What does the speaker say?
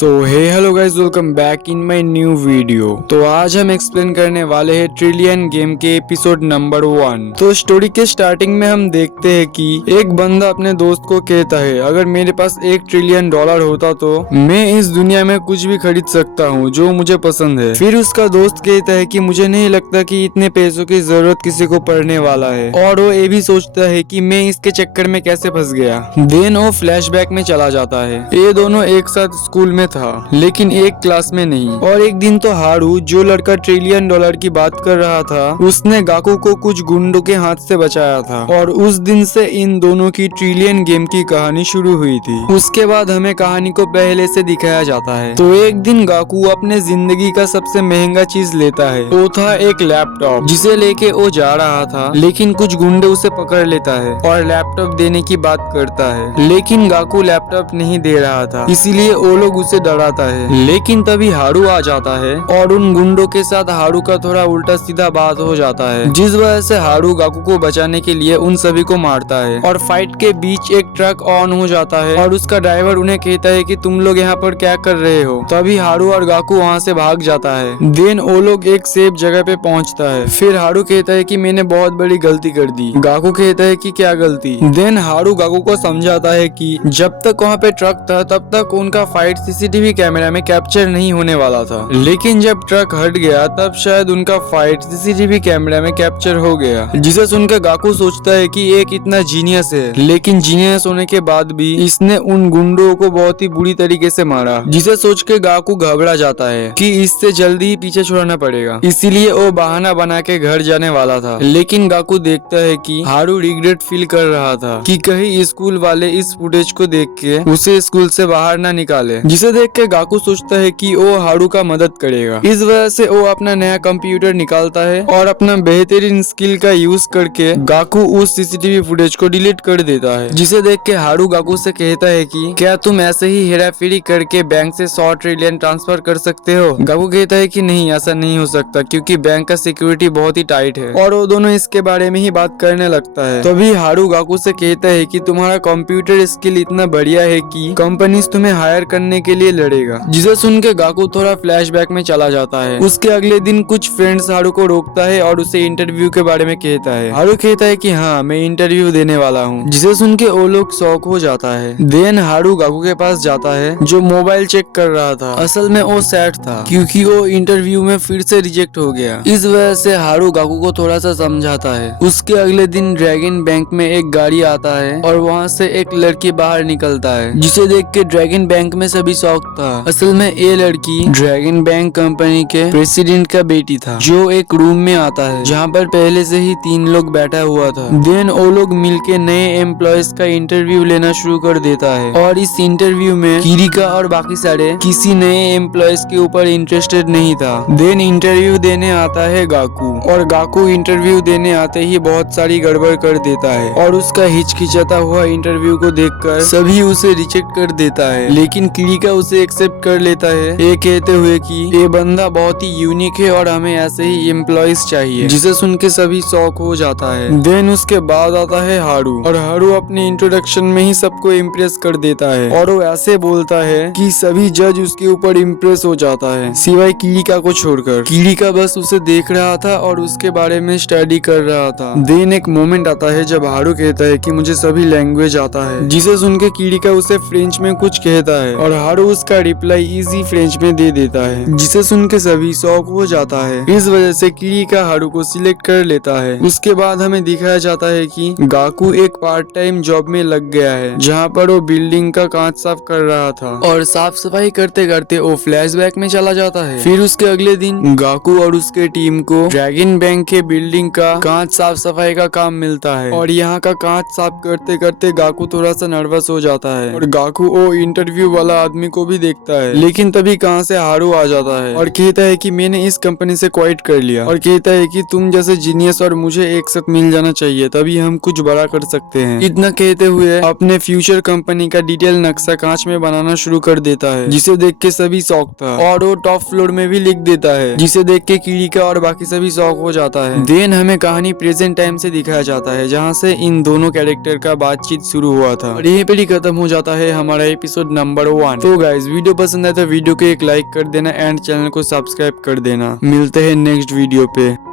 So hey hello guys, welcome back in my new video. तो आज हम explain करने वाले हैं ट्रिलियन गेम के एपिसोड नंबर 1। तो स्टोरी के स्टार्टिंग में हम देखते हैं कि एक बंदा अपने दोस्त को कहता है, अगर मेरे पास $1 ट्रिलियन होता तो मैं इस दुनिया में कुछ भी खरीद सकता हूँ जो मुझे पसंद है। फिर उसका दोस्त कहता है कि मुझे नहीं लगता कि इतने पैसों की जरूरत किसी को पड़ने वाला है, और वो ये भी सोचता है कि मैं इसके चक्कर में कैसे फंस गया। देन वो फ्लैशबैक में चला जाता है। ये दोनों एक साथ स्कूल में था, लेकिन एक क्लास में नहीं। और एक दिन तो हारू, जो लड़का $1 ट्रिलियन की बात कर रहा था, उसने गाकू को कुछ गुंडों के हाथ से बचाया था। और उस दिन से इन दोनों की ट्रिलियन गेम की कहानी शुरू हुई थी। उसके बाद हमें कहानी को पहले से दिखाया जाता है। तो एक दिन गाकू अपने जिंदगी का सबसे महंगा चीज लेता है। वो था एक लैपटॉप, जिसे लेके वो जा रहा था, लेकिन कुछ गुंडे उसे पकड़ लेता है और लैपटॉप देने की बात करता है। लेकिन गाकू लैपटॉप नहीं दे रहा था, इसीलिए वो लोग उसे डराता है। लेकिन तभी हारू आ जाता है और उन गुंडों के साथ हारू का थोड़ा उल्टा सीधा बात हो जाता है, जिस वजह से हारू गाकू को बचाने के लिए उन सभी को मारता है। और फाइट के बीच एक ट्रक ऑन हो जाता है और उसका ड्राइवर उन्हें कहता है कि तुम लोग यहाँ पर क्या कर रहे हो। तभी हारू और गाकू वहाँ से भाग जाता है। देन वो लोग एक सेफ जगह पे पहुँचता है। फिर हारू कहता है कि मैंने बहुत बड़ी गलती कर दी। गाकू कहता है कि क्या गलती। देन हारू गाकू को समझाता है कि जब तक वहाँ पे ट्रक था तब तक उनका फाइट सीसीटीवी कैमरा में कैप्चर नहीं होने वाला था, लेकिन जब ट्रक हट गया तब शायद उनका फाइट सीसीटीवी कैमरा में कैप्चर हो गया। जिसे सुनकर गाकू सोचता है कि एक इतना जीनियस है, लेकिन जीनियस होने के बाद भी इसने उन गुंडों को बहुत ही बुरी तरीके से मारा। जिसे सोच के गाकू घबरा जाता है कि इससे जल्दी ही पीछे छुड़ाना पड़ेगा, इसीलिए वो बहाना बना के घर जाने वाला था। लेकिन गाकू देखता है कि हारू रिग्रेट फील कर रहा था कि कहीं स्कूल वाले इस फुटेज को देख के उसे स्कूल से बाहर ना निकाले। जिसे देख के गाकू सोचता है कि वो हारू का मदद करेगा। इस वजह से वो अपना नया कंप्यूटर निकालता है और अपना बेहतरीन स्किल का यूज करके गाकू उस सीसीटीवी फुटेज को डिलीट कर देता है। जिसे देख के हारू गाकू से कहता है कि क्या तुम ऐसे ही हेराफेरी करके बैंक से $100 ट्रिलियन ट्रांसफर कर सकते हो। गाकू कहता है कि नहीं, ऐसा नहीं हो सकता, क्योंकि बैंक का सिक्योरिटी बहुत ही टाइट है। और वो दोनों इसके बारे में ही बात करने लगता है। तभी हारू गाकू से कहता है कि तुम्हारा कंप्यूटर स्किल इतना बढ़िया है कि कंपनीज तुम्हें हायर करने के लिए लड़ेगा। जिसे सुन के गाकू थोड़ा फ्लैशबैक में चला जाता है। उसके अगले दिन कुछ फ्रेंड्स हारू को रोकता है और उसे इंटरव्यू के बारे में कहता है। हारू कहता है कि हाँ, मैं इंटरव्यू देने वाला हूँ। जिसे सुन के वो लोग शॉक हो जाता है। देन हारू गाकू के पास जाता है, जो मोबाइल चेक कर रहा था। असल में वो सैड था, क्योंकि वो इंटरव्यू में फिर से रिजेक्ट हो गया। इस वजह से हारू गाकू को थोड़ा सा समझाता है। उसके अगले दिन ड्रैगन बैंक में एक गाड़ी आता है और वहाँ से एक लड़की बाहर निकलता है, जिसे देख के ड्रैगन बैंक में सभी शौक था। असल में ये लड़की ड्रैगन बैंक कंपनी के प्रेसिडेंट का बेटी था, जो एक रूम में आता है जहाँ पर पहले से ही 3 लोग बैठा हुआ था। देन वो लोग मिलके नए एम्प्लॉयज का इंटरव्यू लेना शुरू कर देता है। और इस इंटरव्यू में किरिका और बाकी सारे किसी नए एम्प्लॉयज के ऊपर इंटरेस्टेड नहीं था। देन इंटरव्यू देने आता है गाकू, और गाकू इंटरव्यू देने आते ही बहुत सारी गड़बड़ कर देता है। और उसका हिचकिचाता हुआ इंटरव्यू को देखकर सभी उसे रिजेक्ट कर देता है, लेकिन किरिका उसे एक्सेप्ट कर लेता है, ये कहते हुए कि ये बंदा बहुत ही यूनिक है और हमें ऐसे ही एम्प्लॉयज चाहिए। जिसे सुन के सभी शॉक हो जाता है। देन उसके बाद आता है हारू, और हारू अपने इंट्रोडक्शन में ही सबको इम्प्रेस कर देता है। और वो ऐसे बोलता है कि सभी जज उसके ऊपर इम्प्रेस हो जाता है, सिवाय किरिका को छोड़कर। किरिका बस उसे देख रहा था और उसके बारे में स्टडी कर रहा था। देन एक मोमेंट आता है जब हारू कहता है कि मुझे सभी लैंग्वेज आता है। जिसे सुन के किरिका उसे फ्रेंच में कुछ कहता है और हारू उसका रिप्लाई इजी फ्रेंच में दे देता है, जिसे सुन के सभी शॉक हो जाता है। इस वजह से किरिका हारू को सिलेक्ट कर लेता है। उसके बाद हमें दिखाया जाता है कि गाकू एक पार्ट टाइम जॉब में लग गया है, जहाँ पर वो बिल्डिंग का कांच साफ कर रहा था। और साफ सफाई करते करते वो फ्लैशबैक में चला जाता है। फिर उसके अगले दिन गाकू और उसके टीम को ड्रैगन बैंक के बिल्डिंग का कांच साफ सफाई का काम मिलता है। और यहाँ का कांच साफ करते करते गाकू थोड़ा सा नर्वस हो जाता है। और गाकू वो इंटरव्यू वाला आदमी को भी देखता है, लेकिन तभी कहाँ से हारू आ जाता है और कहता है कि मैंने इस कंपनी से क्विट कर लिया। और कहता है कि तुम जैसे जीनियस और मुझे एक साथ मिल जाना चाहिए, तभी हम कुछ बड़ा कर सकते हैं। इतना कहते हुए अपने फ्यूचर कंपनी का डिटेल नक्शा कांच में बनाना शुरू कर देता है, जिसे देख के सभी शॉक था। और वो टॉप फ्लोर में भी लिख देता है, जिसे देख के किरिका और बाकी सभी शॉक हो जाता है। देन हमें कहानी प्रेजेंट टाइम से दिखाया जाता है, जहाँ से इन दोनों कैरेक्टर का बातचीत शुरू हुआ था। और यहीं पर ही खत्म हो जाता है हमारा एपिसोड नंबर 1। तो गाइस, वीडियो पसंद आए तो वीडियो को एक लाइक कर देना एंड चैनल को सब्सक्राइब कर देना। मिलते हैं नेक्स्ट वीडियो पे।